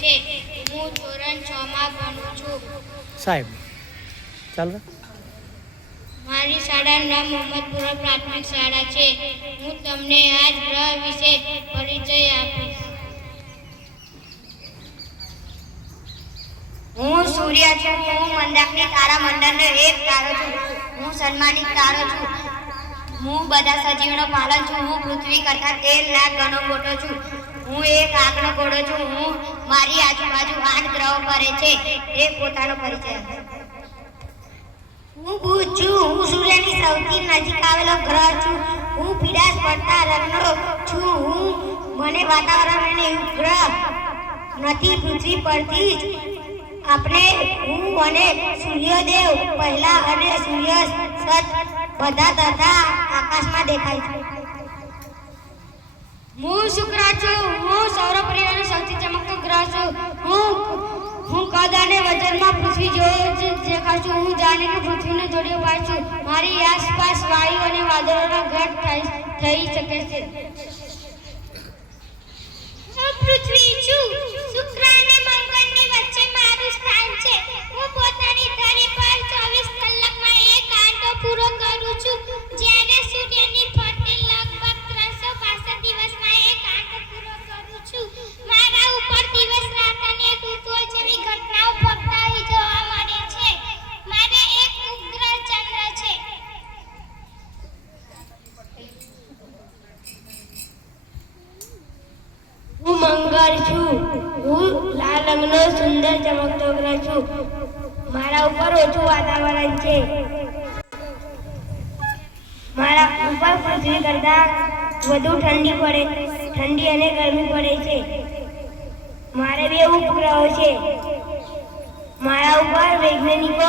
છે હું ધોરણ 6 માં ભણું છું સાહેબ ચાલો મારી શાળાનું નામ મોહમ્મદપુરા પ્રાથમિક શાળા છે હું તમને આજ ગ્રહ વિશે પરિચય આપીશ હું સૂર્ય છું હું મંડળની તારા મંડળનો એક તારો છું હું સન્માનિત તારો છું હું બધા સજીવનો પાલન છું હું પૃથ્વી કરતાં તેર લાખ ગણો મોટો છું હું એક આંકડો ઘોડો છું હું મારી આજુબાજુ આઠ ગ્રહો ફરે છે એ પોતાનો પરિચય હું ભૂત છું હું સૂર્યની સૌથી નજીક આવેલો ગ્રહ છું હું પીડા પડતા રંગનો છું હું મને વાતાવરણ ઉપગ્રહ નથી પૃથ્વી પરથી જ આપણે હું અને સૂર્યોદેવ પહેલા અને સૂર્ય સત બધા તથા આકાશમાં દેખાય છે હું શુક્રા છું હું સૌર પરિવારનો સૌથી ચમકતો ગ્રહ છું હું હું કદ અને વજનમાં પૃથ્વી જેવો જ છું હું જાણી કે પૃથ્વીને જોડ્યો પાડ છું મારી આસપાસ વાયુ અને વાદળોનો ઘટ થઈ શકે છે પૃથ્વી કુંવર છું હું લાલ રંગનો સુંદર ચમકતો ગ્રહ છું મારા ઉપર ઓછું વાતાવરણ છે મારા ઉપર પૃથ્વી કરતા વધુ ઠંડી પડે ઠંડી અને ગરમી પડે છે મારે બે ઉપગ્રહો છે મારા ઉપર વૈજ્ઞાનિકો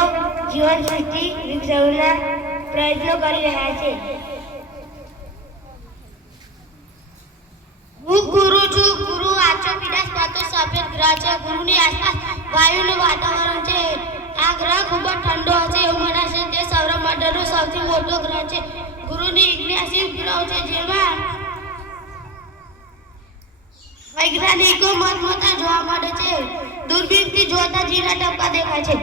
જીવન સૃષ્ટિ વિકસાવવાના પ્રયત્નો કરી રહ્યા છે છે ગુરુની આસપાસ વાયુનું વાતાવરણ છે આ ગ્રહ ખૂબ જ ઠંડો હશે એવું મનાશે તે સૌરમંડળનો સૌથી મોટો ગ્રહ છે ગુરુની ઇગ્નેસિસ ગ્રહ છે જેમાં વૈજ્ઞાનિકો મતમતા જોવા મળે છે દૂરબીનથી જોતા જીના ટપકા દેખાય છે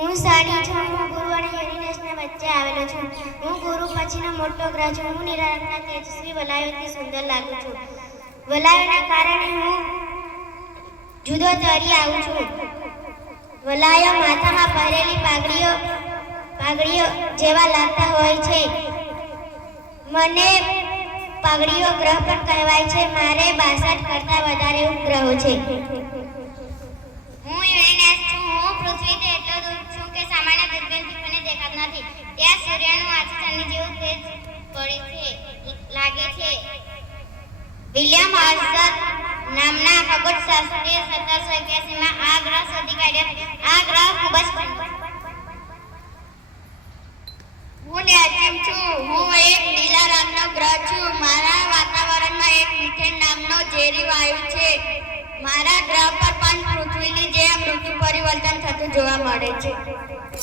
હું સાડી છું હું ગુરુ અને યુનિવર્સના વચ્ચે આવેલો છું હું ગુરુ પછીનો મોટો ગ્રહ છું હું નિરાકના તેજસ્વી વલાયોથી સુંદર લાગુ છું વલાયોના કારણે હું જુદો તરી આવું છું વલાયો માથામાં પહેરેલી પાઘડીઓ પાઘડીઓ જેવા લાગતા હોય છે મને પાઘડીઓ ગ્રહ પણ કહેવાય છે મારે બાસઠ કરતાં વધારે ગ્રહો છે વિલિયમ હાર્ઝર નામના ખગોળશાસ્ત્રીએ સત્તરસો એક્યાસીમાં આ ગ્રહ શોધી કાઢ્યો આ ગ્રહ ખૂબ જ હું નેચમ છું હું એક લીલા રંગનો ગ્રહ છું મારા વાતાવરણમાં એક મિથેન નામનો ઝેરી વાયુ છે મારા ગ્રહ પર પણ પૃથ્વીની જેમ ઋતુ પરિવર્તન થતું જોવા મળે છે